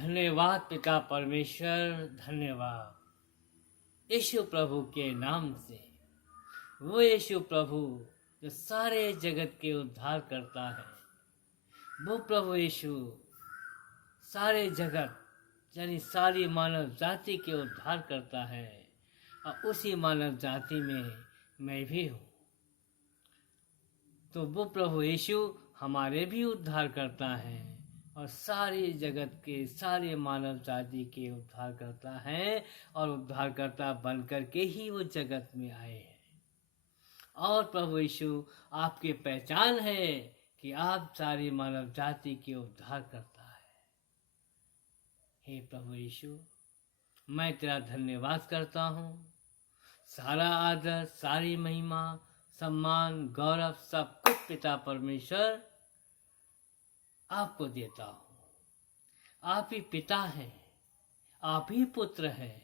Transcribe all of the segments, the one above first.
धन्यवाद पिता परमेश्वर, धन्यवाद यीशु प्रभु के नाम से। वो यीशु प्रभु जो सारे जगत के उद्धार करता है, वो प्रभु यीशु सारे जगत यानी सारी मानव जाति के उद्धार करता है, और उसी मानव जाति में मैं भी हूँ। तो वो प्रभु यीशु हमारे भी उद्धार करता है और सारी जगत के सारे मानव जाति के उद्धार करता है, और उद्धारकर्ता बनकर के ही वो जगत में आए हैं। और प्रभु यीशु आपकी पहचान है कि आप सारी मानव जाति के उद्धार करता है। हे प्रभु यीशु, मैं तेरा धन्यवाद करता हूँ। सारा आदर, सारी महिमा, सम्मान, गौरव सब कुछ पिता परमेश्वर आपको देता हूँ। आप ही पिता हैं, आप ही पुत्र हैं,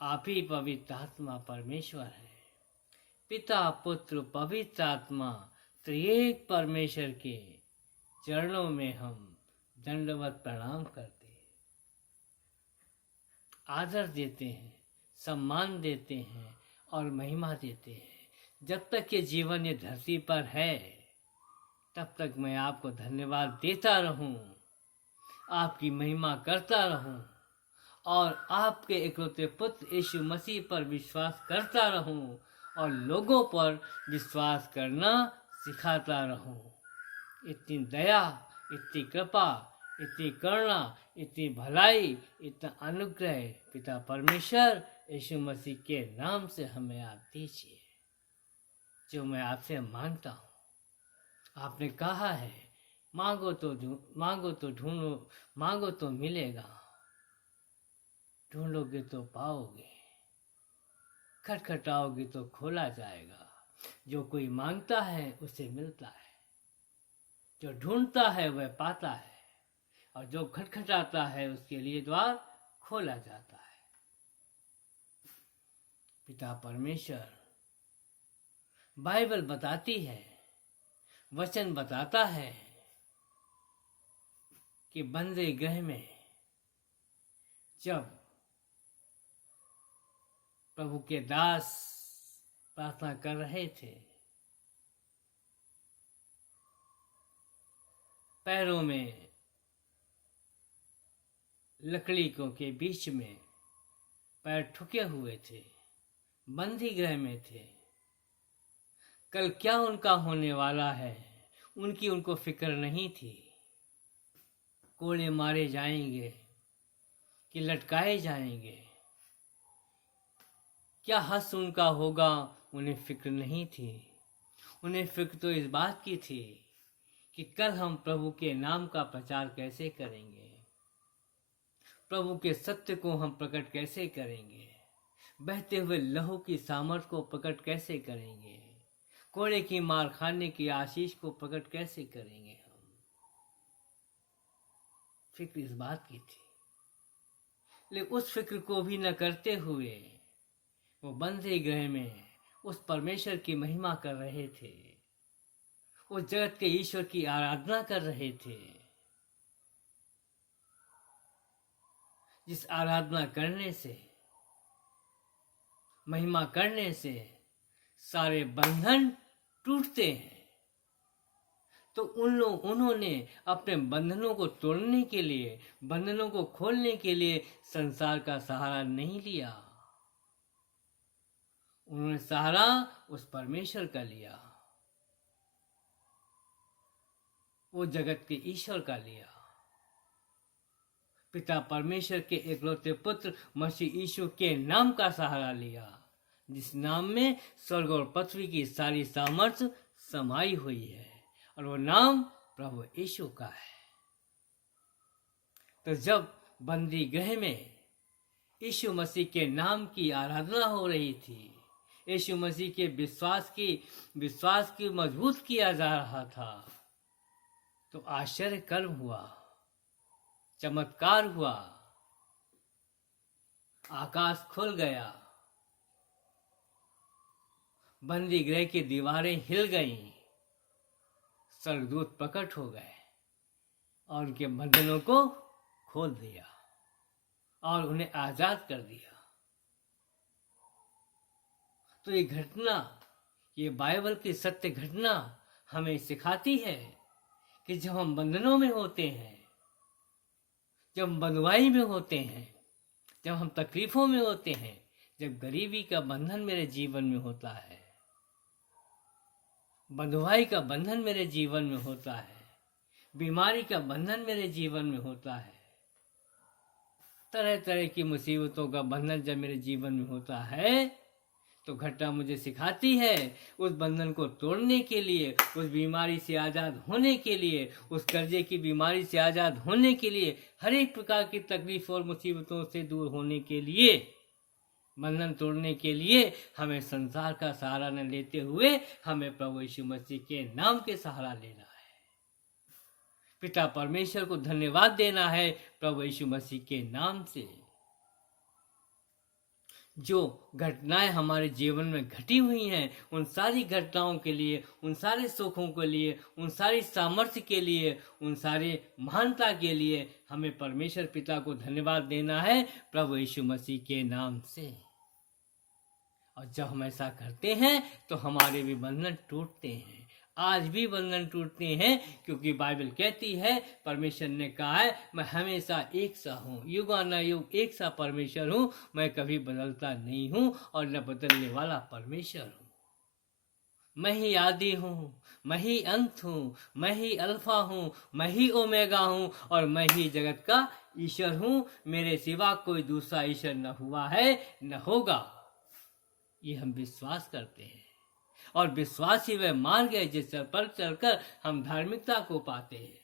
आप ही पवित्र आत्मा परमेश्वर है। पिता, पुत्र, पवित्र आत्मा त्रिएक परमेश्वर के चरणों में हम दंडवत प्रणाम करते हैं, आदर देते हैं, सम्मान देते हैं और महिमा देते हैं। जब तक ये जीवन ये धरती पर है, तब तक मैं आपको धन्यवाद देता रहूं, आपकी महिमा करता रहूं और आपके इकलौते पुत्र यीशु मसीह पर विश्वास करता रहूं और लोगों पर विश्वास करना सिखाता रहूं। इतनी दया, इतनी कृपा, इतनी करुणा, इतनी भलाई, इतना अनुग्रह पिता परमेश्वर यीशु मसीह के नाम से हमें आप दीजिए, जो मैं आपसे मांगता हूँ। आपने कहा है, मांगो तो ढूंढो, मांगो तो मिलेगा, ढूंढोगे तो पाओगे, खटखटाओगे तो खोला जाएगा। जो कोई मांगता है उसे मिलता है, जो ढूंढता है वह पाता है, और जो खटखटाता है उसके लिए द्वार खोला जाता है। पिता परमेश्वर, बाइबल बताती है, वचन बताता है कि बंदे गृह में जब प्रभु के दास प्रार्थना कर रहे थे, पैरों में लकड़ियों के बीच में पैर ठुके हुए थे, बंदी गृह में थे। कल क्या उनका होने वाला है, उनको फिक्र नहीं थी। कोड़े मारे जाएंगे कि लटकाए जाएंगे, क्या हंस उनका होगा, उन्हें फिक्र नहीं थी। उन्हें फिक्र तो इस बात की थी कि कल हम प्रभु के नाम का प्रचार कैसे करेंगे, प्रभु के सत्य को हम प्रकट कैसे करेंगे, बहते हुए लहू की सामर्थ को प्रकट कैसे करेंगे, कोड़े की मार खाने की आशीष को प्रकट कैसे करेंगे। हम फिक्र इस बात की थी, लेकिन उस फिक्र को भी न करते हुए वो बंदे गृह में उस परमेश्वर की महिमा कर रहे थे, उस जगत के ईश्वर की आराधना कर रहे थे, जिस आराधना करने से, महिमा करने से सारे बंधन टूटते हैं। तो उन्होंने अपने बंधनों को तोड़ने के लिए, बंधनों को खोलने के लिए संसार का सहारा नहीं लिया, उन्होंने सहारा उस परमेश्वर का लिया, वो जगत के ईश्वर का लिया। पिता परमेश्वर के इकलौते पुत्र मसीह यीशु के नाम का सहारा लिया, जिस नाम में स्वर्ग और पृथ्वी की सारी सामर्थ्य समाई हुई है, और वो नाम प्रभु यीशु का है। तो जब बंदी गृह में यीशु मसीह के नाम की आराधना हो रही थी, यीशु मसीह के विश्वास की मजबूत किया जा रहा था, तो आश्चर्य कर्म हुआ, चमत्कार हुआ, आकाश खुल गया, बंदी गृह की दीवारें हिल गईं, स्वर्गदूत प्रकट हो गए और उनके बंधनों को खोल दिया और उन्हें आज़ाद कर दिया। तो ये घटना, ये बाइबल की सत्य घटना हमें सिखाती है कि जब हम बंधनों में होते हैं, जब हम बंधुआई में होते हैं, जब हम तकलीफों में होते हैं, जब गरीबी का बंधन मेरे जीवन में होता है, बंधुआई का बंधन मेरे जीवन में होता है, बीमारी का बंधन मेरे जीवन में होता है, तरह तरह की मुसीबतों का बंधन जब मेरे जीवन में होता है, तो घटना मुझे सिखाती है उस बंधन को तोड़ने के लिए, उस बीमारी से आज़ाद होने के लिए, उस कर्जे की बीमारी से आज़ाद होने के लिए, हर एक प्रकार की तकलीफ और मुसीबतों से दूर होने के लिए, बंधन तोड़ने के लिए हमें संसार का सहारा न लेते हुए हमें प्रभु यीशु मसीह के नाम के सहारा लेना है। पिता परमेश्वर को धन्यवाद देना है प्रभु यीशु मसीह के नाम से। जो घटनाएं हमारे जीवन में घटी हुई हैं, उन सारी घटनाओं के लिए, उन सारे सुखों के लिए, उन सारी सामर्थ्य के लिए, उन सारे महानता के लिए हमें परमेश्वर पिता को धन्यवाद देना है प्रभु यीशु मसीह के नाम से। और जब हम ऐसा करते हैं तो हमारे भी बंधन टूटते हैं। आज भी बंधन टूटते हैं, क्योंकि बाइबल कहती है, परमेश्वर ने कहा है, मैं हमेशा एक सा हूँ, युगानुयुग एक सा परमेश्वर हूँ, मैं कभी बदलता नहीं हूँ और न बदलने वाला परमेश्वर हूँ। मैं ही आदि हूँ, मैं ही अंत हूँ, मैं ही अल्फा हूँ, मैं ही ओमेगा हूँ और मैं ही जगत का ईश्वर हूँ। मेरे सिवा कोई दूसरा ईश्वर न हुआ है न होगा। ये हम विश्वास करते हैं और विश्वास ही वह मार्ग है जिस पर चलकर हम धार्मिकता को पाते हैं।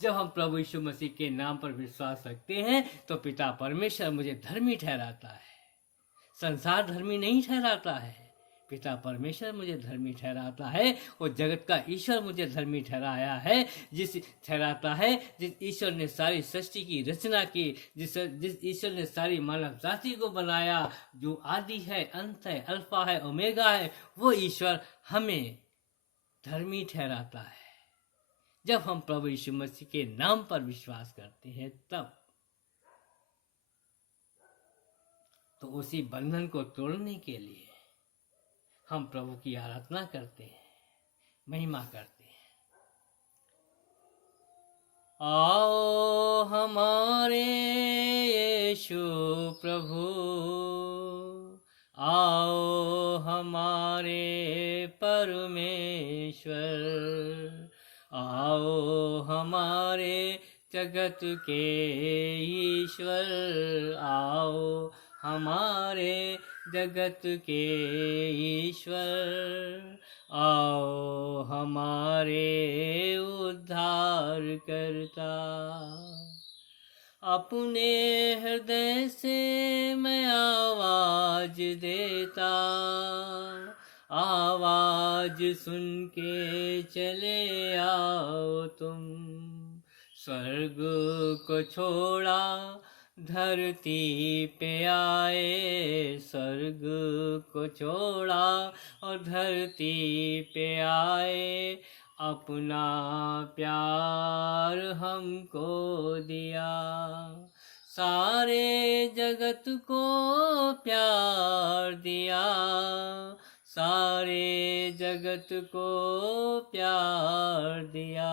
जब हम प्रभु यीशु मसीह के नाम पर विश्वास रखते हैं तो पिता परमेश्वर मुझे धर्मी ठहराता है। संसार धर्मी नहीं ठहराता है, पिता परमेश्वर मुझे धर्मी ठहराता है। और जगत का ईश्वर मुझे धर्मी ठहराया है, जिस ईश्वर ने सारी सृष्टि की रचना की, जिस ईश्वर ने सारी मानव जाति को बनाया, जो आदि है, अंत है, अल्फा है, ओमेगा है, वो ईश्वर हमें धर्मी ठहराता है। जब हम प्रभु यीशु मसीह के नाम पर विश्वास करते हैं तब तो उसी बंधन को तोड़ने के लिए हम प्रभु की आराधना करते हैं, महिमा करते हैं। आओ हमारे यीशु प्रभु, आओ हमारे परमेश्वर, आओ हमारे जगत के ईश्वर, आओ हमारे जगत के ईश्वर, आओ हमारे उद्धार करता। अपने हृदय से मैं आवाज देता, आवाज सुन के चले आओ तुम। स्वर्ग को छोड़ा धरती पे आए, स्वर्ग को छोड़ा और धरती पे आए, अपना प्यार हमको दिया। सारे जगत को प्यार दिया, सारे जगत को प्यार दिया।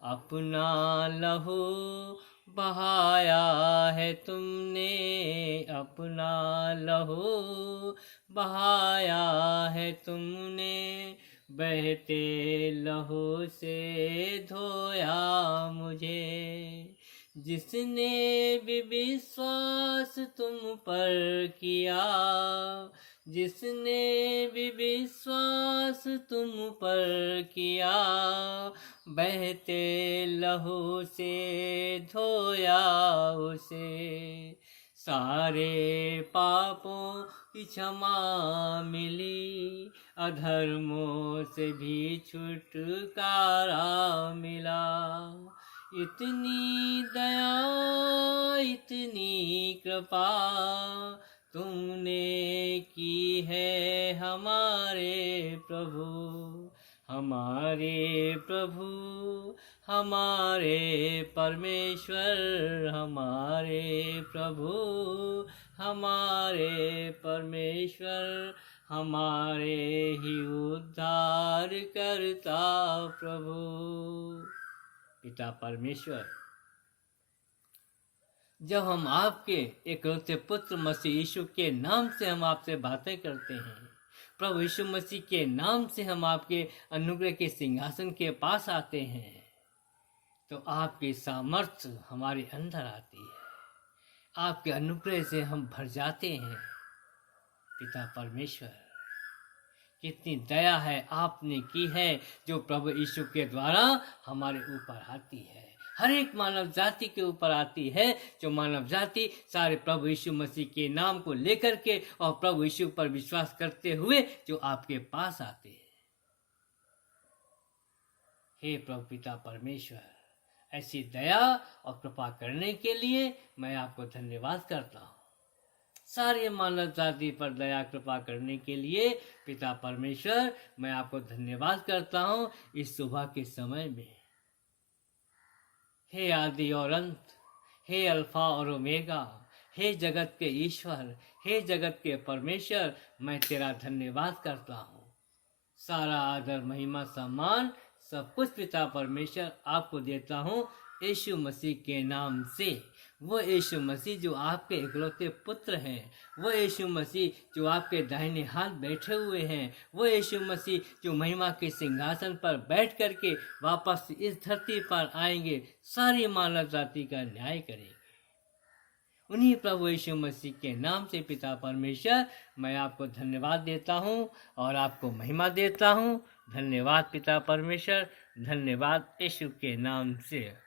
अपना लहू बहाया है तुमने, अपना लहू बहाया है तुमने, बहते लहू से धोया मुझे। जिसने भी विश्वास तुम पर किया, जिसने भी विश्वास तुम पर किया, बहते लहू से धोया उसे। सारे पापों की क्षमा मिली, अधर्मों से भी छुटकारा मिला। इतनी दया, इतनी कृपा तुमने की है हमारे प्रभु, हमारे प्रभु, हमारे परमेश्वर, हमारे प्रभु, हमारे परमेश्वर, हमारे ही उद्धार करता प्रभु। पिता परमेश्वर, जब हम आपके एकलौते पुत्र मसीह यीशु के नाम से हम आपसे बातें करते हैं, प्रभु यीशु मसीह के नाम से हम आपके अनुग्रह के सिंहासन के पास आते हैं, तो आपकी सामर्थ्य हमारे अंदर आती है, आपके अनुग्रह से हम भर जाते हैं। पिता परमेश्वर, कितनी दया है आपने की है जो प्रभु यीशु के द्वारा हमारे ऊपर आती है, हर एक मानव जाति के ऊपर आती है, जो मानव जाति सारे प्रभु यीशु मसीह के नाम को लेकर के और प्रभु यीशु पर विश्वास करते हुए जो आपके पास आते हैं। हे प्रभु पिता परमेश्वर, ऐसी दया और कृपा करने के लिए मैं आपको धन्यवाद करता हूँ। सारे मानव जाति पर दया कृपा करने के लिए पिता परमेश्वर मैं आपको धन्यवाद करता हूँ इस सुबह के समय में। हे आदि और अंत, हे अल्फा और ओमेगा, हे जगत के ईश्वर, हे जगत के परमेश्वर, मैं तेरा धन्यवाद करता हूँ। सारा आदर महिमा सम्मान सब कुछ पिता परमेश्वर आपको देता हूँ यीशु मसीह के नाम से। वो यीशु मसीह जो आपके इकलौते पुत्र हैं, वो यीशु मसीह जो आपके दाहिने हाथ बैठे हुए हैं, वो यीशु मसीह जो महिमा के सिंहासन पर बैठ करके वापस इस धरती पर आएंगे, सारी मानव जाति का न्याय करेंगे। उन्हीं प्रभु यीशु मसीह के नाम से पिता परमेश्वर मैं आपको धन्यवाद देता हूँ और आपको महिमा देता हूँ। धन्यवाद पिता परमेश्वर, धन्यवाद यीशु के नाम से।